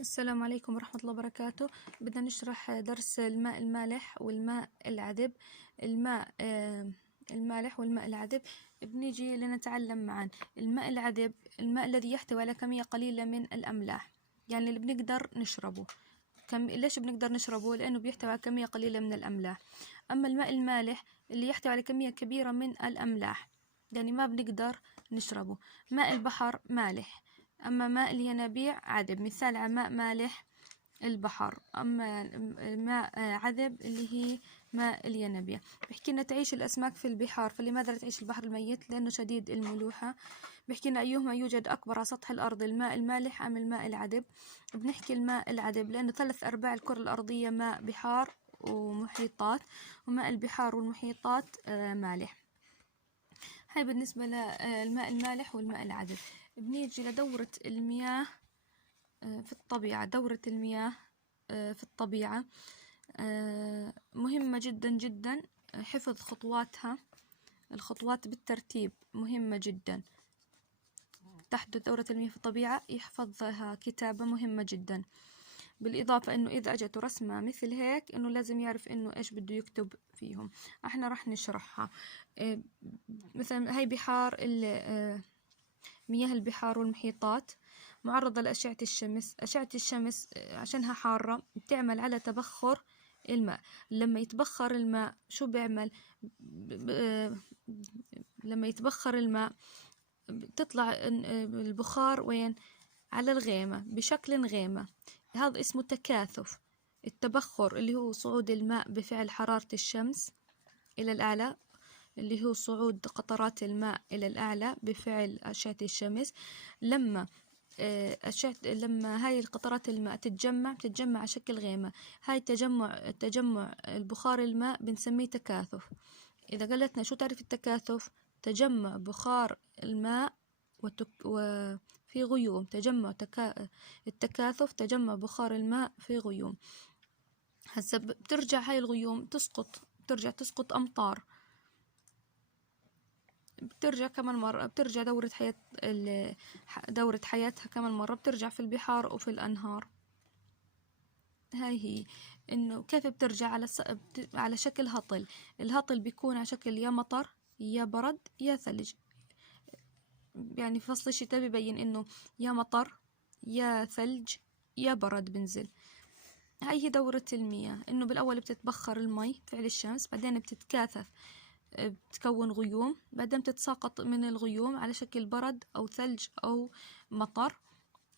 السلام عليكم ورحمة الله وبركاته. بدنا نشرح درس الماء المالح والماء العذب. الماء المالح والماء العذب. بنيجي لنتعلم معا. الماء العذب الماء الذي يحتوي على كمية قليلة من الأملاح، يعني اللي بنقدر نشربه. ليش بنقدر نشربه؟ لأنه بيحتوي على كمية قليلة من الأملاح. أما الماء المالح اللي يحتوي على كمية كبيرة من الأملاح، يعني ما بنقدر نشربه. ماء البحر مالح، أما ماء الينابيع عذب. مثال على ماء مالح البحر، أما ماء عذب اللي هي ماء الينابيع. بحكي لنا تعيش الأسماك في البحار، فلماذا لا تعيش البحر الميت؟ لأنه شديد الملوحة. بحكي لنا أيهما يوجد أكبر على سطح الأرض، الماء المالح أم الماء العذب؟ بنحكي الماء العذب، لأنه 3/4 الكرة الأرضية ماء بحار ومحيطات، وماء البحار والمحيطات مالح. هاي بالنسبة للماء المالح والماء العذب. بنيجي لدورة المياه في الطبيعة. دورة المياه في الطبيعة مهمة جدا جدا. حفظ خطواتها، الخطوات بالترتيب مهمة جدا. تحدث دورة المياه في الطبيعة يحفظها كتابة مهمة جدا. بالإضافة إنه إذا أجت رسمة مثل هيك إنه لازم يعرف إنه إيش بده يكتب فيهم. إحنا راح نشرحها. مثلا هاي بحار مياه البحار والمحيطات معرضة لأشعة الشمس. أشعة الشمس عشانها حارة بتعمل على تبخر الماء. لما يتبخر الماء شو بيعمل؟ لما يتبخر الماء تطلع البخار وين؟ على الغيمة بشكل غيمة. هذا اسمه تكاثف. التبخر اللي هو صعود الماء بفعل حرارة الشمس إلى الأعلى، اللي هو صعود قطرات الماء إلى الأعلى بفعل أشعة الشمس. لما هاي القطرات الماء تتجمع على شكل غيمة. هاي تجمع البخار الماء بنسميه تكاثف. إذا قالتنا شو تعرف التكاثف؟ تجمع بخار الماء وفي غيوم. التكاثف تجمع بخار الماء في غيوم. هسه بترجع هاي الغيوم بترجع تسقط أمطار. بترجع كمان مرة، بترجع دورة حياتها كمان مرة، بترجع في البحار وفي الأنهار. هاي هي إنه كيف بترجع على شكل هطل. الهطل بيكون على شكل يا مطر يا برد يا ثلج. يعني في فصل الشتاء بيبين إنه يا مطر يا ثلج يا برد بنزل. هاي هي دورة المياه، إنه بالأول بتتبخر المي بفعل الشمس، بعدين بتتكاثف بتكون غيوم، بعدين بتتساقط من الغيوم على شكل برد أو ثلج أو مطر.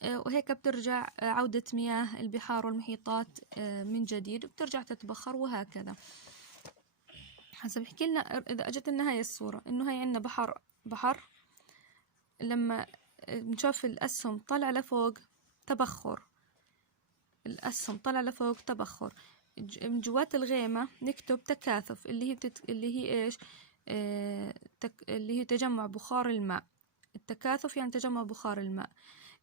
وهيك بترجع عودة مياه البحار والمحيطات من جديد، وبترجع تتبخر وهكذا. حسب بحكي لنا إذا أجت لنا هاي الصورة إنه هاي عنا بحر لما نشوف الأسهم طلع لفوق تبخر. الأسهم طلع لفوق تبخر. من جوات الغيمة نكتب تكاثف اللي هي إيش؟ اللي هي تجمع بخار الماء. التكاثف يعني تجمع بخار الماء.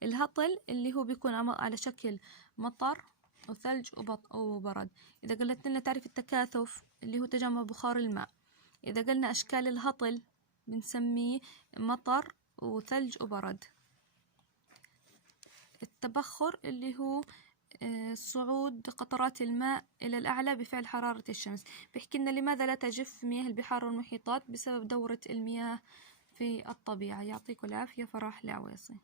الهطل اللي هو بيكون على شكل مطر وثلج وبرد. إذا قلت لنا تعرف التكاثف اللي هو تجمع بخار الماء. إذا قلنا أشكال الهطل بنسميه مطر وثلج وبرد. التبخر اللي هو صعود قطرات الماء إلى الأعلى بفعل حرارة الشمس. بيحكي لنا لماذا لا تجف مياه البحار والمحيطات؟ بسبب دورة المياه في الطبيعة. يعطيكم العافية. فرح العويصي.